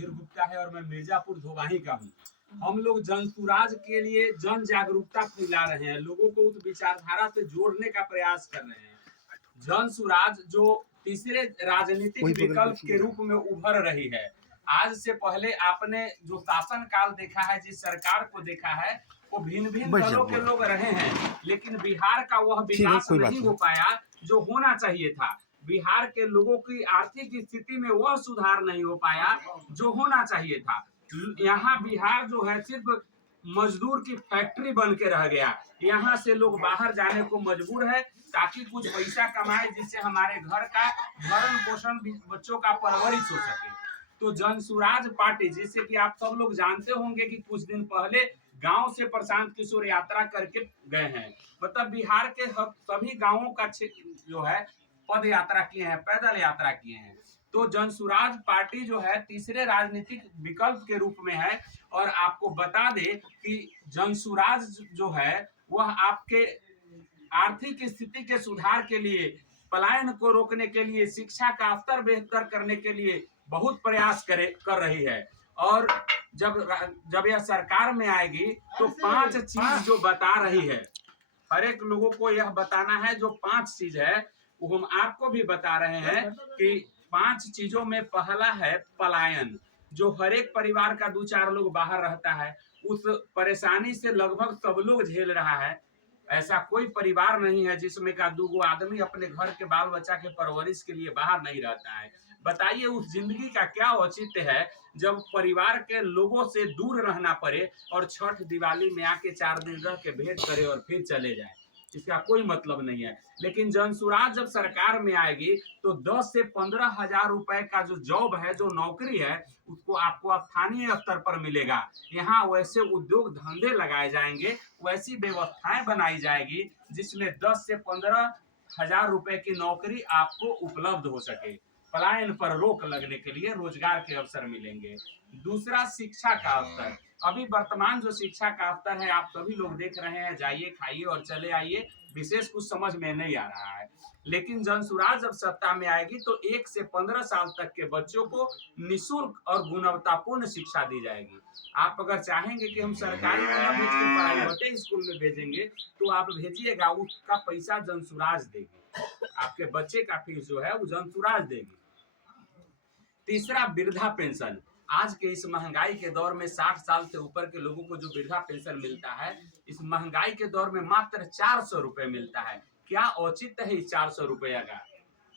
सुधीर गुप्ता है और मैं मिर्जापुर धोबाही का हूँ। हम लोग जन सुराज के लिए जन जागरूकता फैला रहे हैं, लोगों को उस विचारधारा से जोड़ने का प्रयास कर रहे हैं। जन सुराज जो तीसरे राजनीतिक विकल्प के रूप में उभर रही है। आज से पहले आपने जो शासन काल देखा है, जिस सरकार को देखा है, वो भिन्न भिन्न दलों के लोग रहे हैं, लेकिन बिहार का वह विकास नहीं हो पाया जो होना चाहिए था। बिहार के लोगों की आर्थिक स्थिति में वह सुधार नहीं हो पाया जो होना चाहिए था। यहाँ बिहार जो है सिर्फ मजदूर की फैक्ट्री बन के रह गया। यहाँ से लोग बाहर जाने को मजबूर है ताकि कुछ पैसा कमाए, जिससे हमारे घर का भरण पोषण, बच्चों का परवरिश हो सके। तो जनसुराज पार्टी, जिससे कि आप सब लोग जानते होंगे कि कुछ दिन पहले गांव से प्रशांत किशोर यात्रा करके गए हैं, मतलब बिहार के सभी गांवों का जो है पद यात्रा किए हैं, पैदल यात्रा किए हैं। तो जनसुराज पार्टी जो है तीसरे राजनीतिक विकल्प के रूप में है। और आपको बता दे कि जनसुराज जो है वह आपके आर्थिक स्थिति के सुधार के लिए, पलायन को रोकने के लिए, शिक्षा का स्तर बेहतर करने के लिए बहुत प्रयास कर रही है। और जब यह सरकार में आएगी तो 5 चीज जो बता रही है, हर एक लोगों को यह बताना है। जो 5 चीज है वो हम आपको भी बता रहे हैं कि 5 चीजों में पहला है पलायन। जो हर एक परिवार का 2-4 लोग बाहर रहता है, उस परेशानी से लगभग सब लोग झेल रहा है। ऐसा कोई परिवार नहीं है जिसमें का 2 आदमी अपने घर के बाल बच्चा के परवरिश के लिए बाहर नहीं रहता है। बताइए उस जिंदगी का क्या औचित्य है जब परिवार के लोगों से दूर रहना पड़े और छठ दिवाली में आके 4 दिन रह के भेंट करे और फिर चले जाए। इसका कोई मतलब नहीं है। लेकिन जनसुराज जब सरकार में आएगी तो 10 से 15 हजार रुपए का जो जॉब है, जो नौकरी है, उसको आपको स्थानीय स्तर पर मिलेगा। यहाँ वैसे उद्योग धंधे लगाए जाएंगे, वैसी व्यवस्थाएं बनाई जाएगी जिसमें 10 से 15 हजार रुपए की नौकरी आपको उपलब्ध हो सके। पलायन पर रोक लगने के लिए रोजगार के अवसर मिलेंगे। दूसरा, शिक्षा का स्तर। अभी वर्तमान जो शिक्षा का स्तर है आप सभी लोग देख रहे हैं, जाइए खाइए और चले आइए, विशेष कुछ समझ में नहीं आ रहा है। लेकिन जनसुराज जब सत्ता में आएगी तो 1 से 15 साल तक के बच्चों को निःशुल्क और गुणवत्तापूर्ण शिक्षा दी जाएगी। आप अगर चाहेंगे कि हम सरकारी में न भेज के प्राइवेट स्कूल में भेजेंगे तो आप भेजिएगा, उसका पैसा जनसुराज देगी। आपके बच्चे का फीस जो है वो जनसुराज देगी। तीसरा, वृद्धा पेंशन। आज के इस महंगाई के दौर में 60 साल से ऊपर के लोगों को जो वृद्धा पेंशन मिलता है, इस महंगाई के दौर में मात्र 400 रुपए मिलता है। क्या औचित्य है इस 400 रुपया का?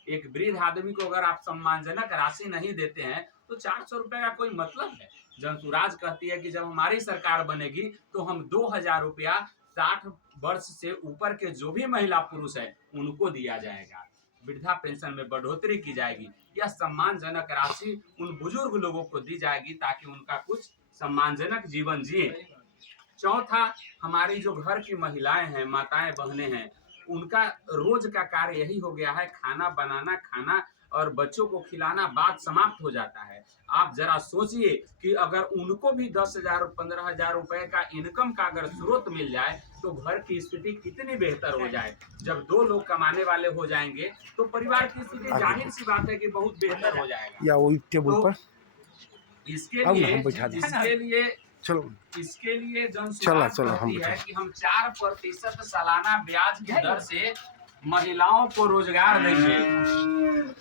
एक वृद्ध आदमी को अगर आप सम्मानजनक राशि नहीं देते हैं तो 400 रुपए का कोई मतलब है? जनसुराज कहती है कि जब हमारी सरकार बनेगी तो हम 2000 रुपया 60 वर्ष से ऊपर के जो भी महिला पुरुष है उनको दिया जाएगा। वृद्धा पेंशन में बढ़ोतरी की जाएगी। यह सम्मानजनक राशि उन बुजुर्ग लोगों को दी जाएगी ताकि उनका कुछ सम्मानजनक जीवन जिए। चौथा, हमारी जो घर की महिलाएं हैं, माताएं बहनें हैं, उनका रोज का कार्य यही हो गया है, खाना बनाना, खाना और बच्चों को खिलाना, बात समाप्त हो जाता है। आप जरा सोचिए कि अगर उनको भी 10,000 15,000 रुपए का इनकम का अगर स्रोत मिल जाए तो घर की स्थिति कितनी बेहतर हो जाए। जब 2 लोग कमाने वाले हो जाएंगे तो परिवार की स्थिति जाहिर सी बात है कि बहुत बेहतर हो जाएगा। या वही टेबल पर इसके लिए जनसुराज कहती है कि हम 4% सालाना ब्याज की दर से महिलाओं को रोजगार देंगे।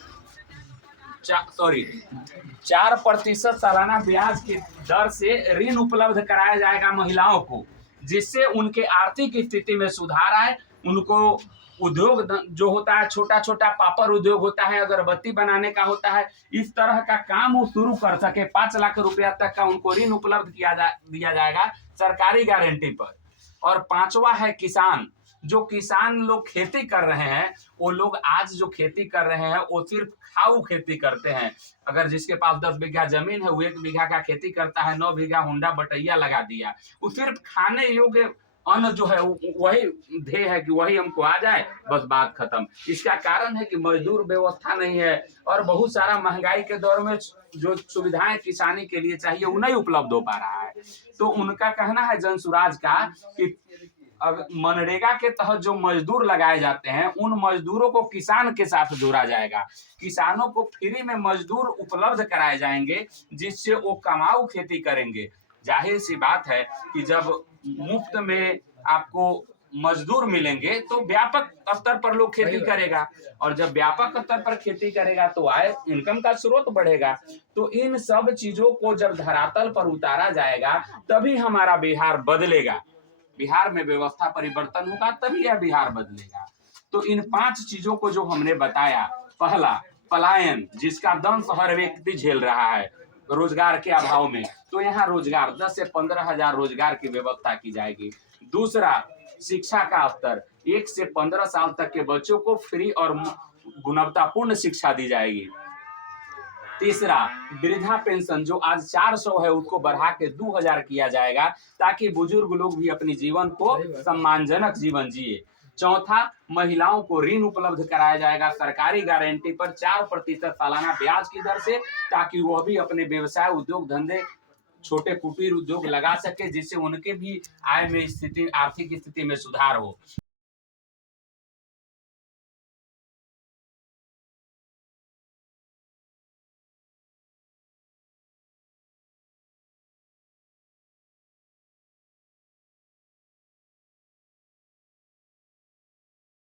4% सालाना ब्याज की दर से ऋण उपलब्ध कराया जाएगा महिलाओं को, जिससे उनके आर्थिक स्थिति में सुधार आए। उनको उद्योग जो होता है, छोटा छोटा पापड़ उद्योग होता है, अगरबत्ती बनाने का होता है, इस तरह का काम वो शुरू कर सके। 5 लाख रुपया तक का उनको ऋण उपलब्ध दिया जाएगा सरकारी गारंटी पर। और 5वां है किसान। जो किसान लोग खेती कर रहे हैं, वो लोग आज जो खेती कर रहे हैं वो सिर्फ खाऊ खेती करते हैं। अगर जिसके पास 10 बीघा जमीन है वो 1 बीघा का खेती करता है, 9 बीघा हुंडा बटैया लगा दिया। वो सिर्फ खाने योग्य अन्न जो है वही ध्येय है कि वही हमको आ जाए, बस बात खत्म। इसका कारण है कि मजदूर व्यवस्था नहीं है और बहुत सारा महंगाई के दौर में जो सुविधाएं किसानी के लिए चाहिए वो नहीं उपलब्ध हो पा रहा है। तो उनका कहना है जनसुराज का कि अब मनरेगा के तहत जो मजदूर लगाए जाते हैं उन मजदूरों को किसान के साथ जोड़ा जाएगा। किसानों को फ्री में मजदूर उपलब्ध कराए जाएंगे जिससे वो कमाऊ खेती करेंगे। जाहिर सी बात है कि जब मुफ्त में आपको मजदूर मिलेंगे तो व्यापक स्तर पर लोग खेती करेगा, और जब व्यापक स्तर पर खेती करेगा तो आय इनकम का स्रोत बढ़ेगा। तो इन सब चीजों को जब धरातल पर उतारा जाएगा तभी हमारा बिहार बदलेगा। बिहार में व्यवस्था परिवर्तन होगा तभी यह बिहार बदलेगा। तो इन 5 चीजों को जो हमने बताया, पहला पलायन, जिसका दंश हर व्यक्ति झेल रहा है रोजगार के अभाव में, तो यहाँ रोजगार 10 से 15 हजार रोजगार की व्यवस्था की जाएगी। दूसरा शिक्षा का स्तर, 1 से 15 साल तक के बच्चों को फ्री और गुणवत्तापूर्ण शिक्षा दी जाएगी। तीसरा वृद्धा पेंशन जो आज 400 है उसको बढ़ा के 2000 किया जाएगा ताकि बुजुर्ग लोग भी अपने जीवन को सम्मानजनक जीवन जिए। चौथा महिलाओं को ऋण उपलब्ध कराया जाएगा सरकारी गारंटी पर 4% सालाना ब्याज की दर से, ताकि वह भी अपने व्यवसाय उद्योग धंधे छोटे कुटीर उद्योग लगा सके जिससे उनके भी आय में स्थिति आर्थिक स्थिति में सुधार हो।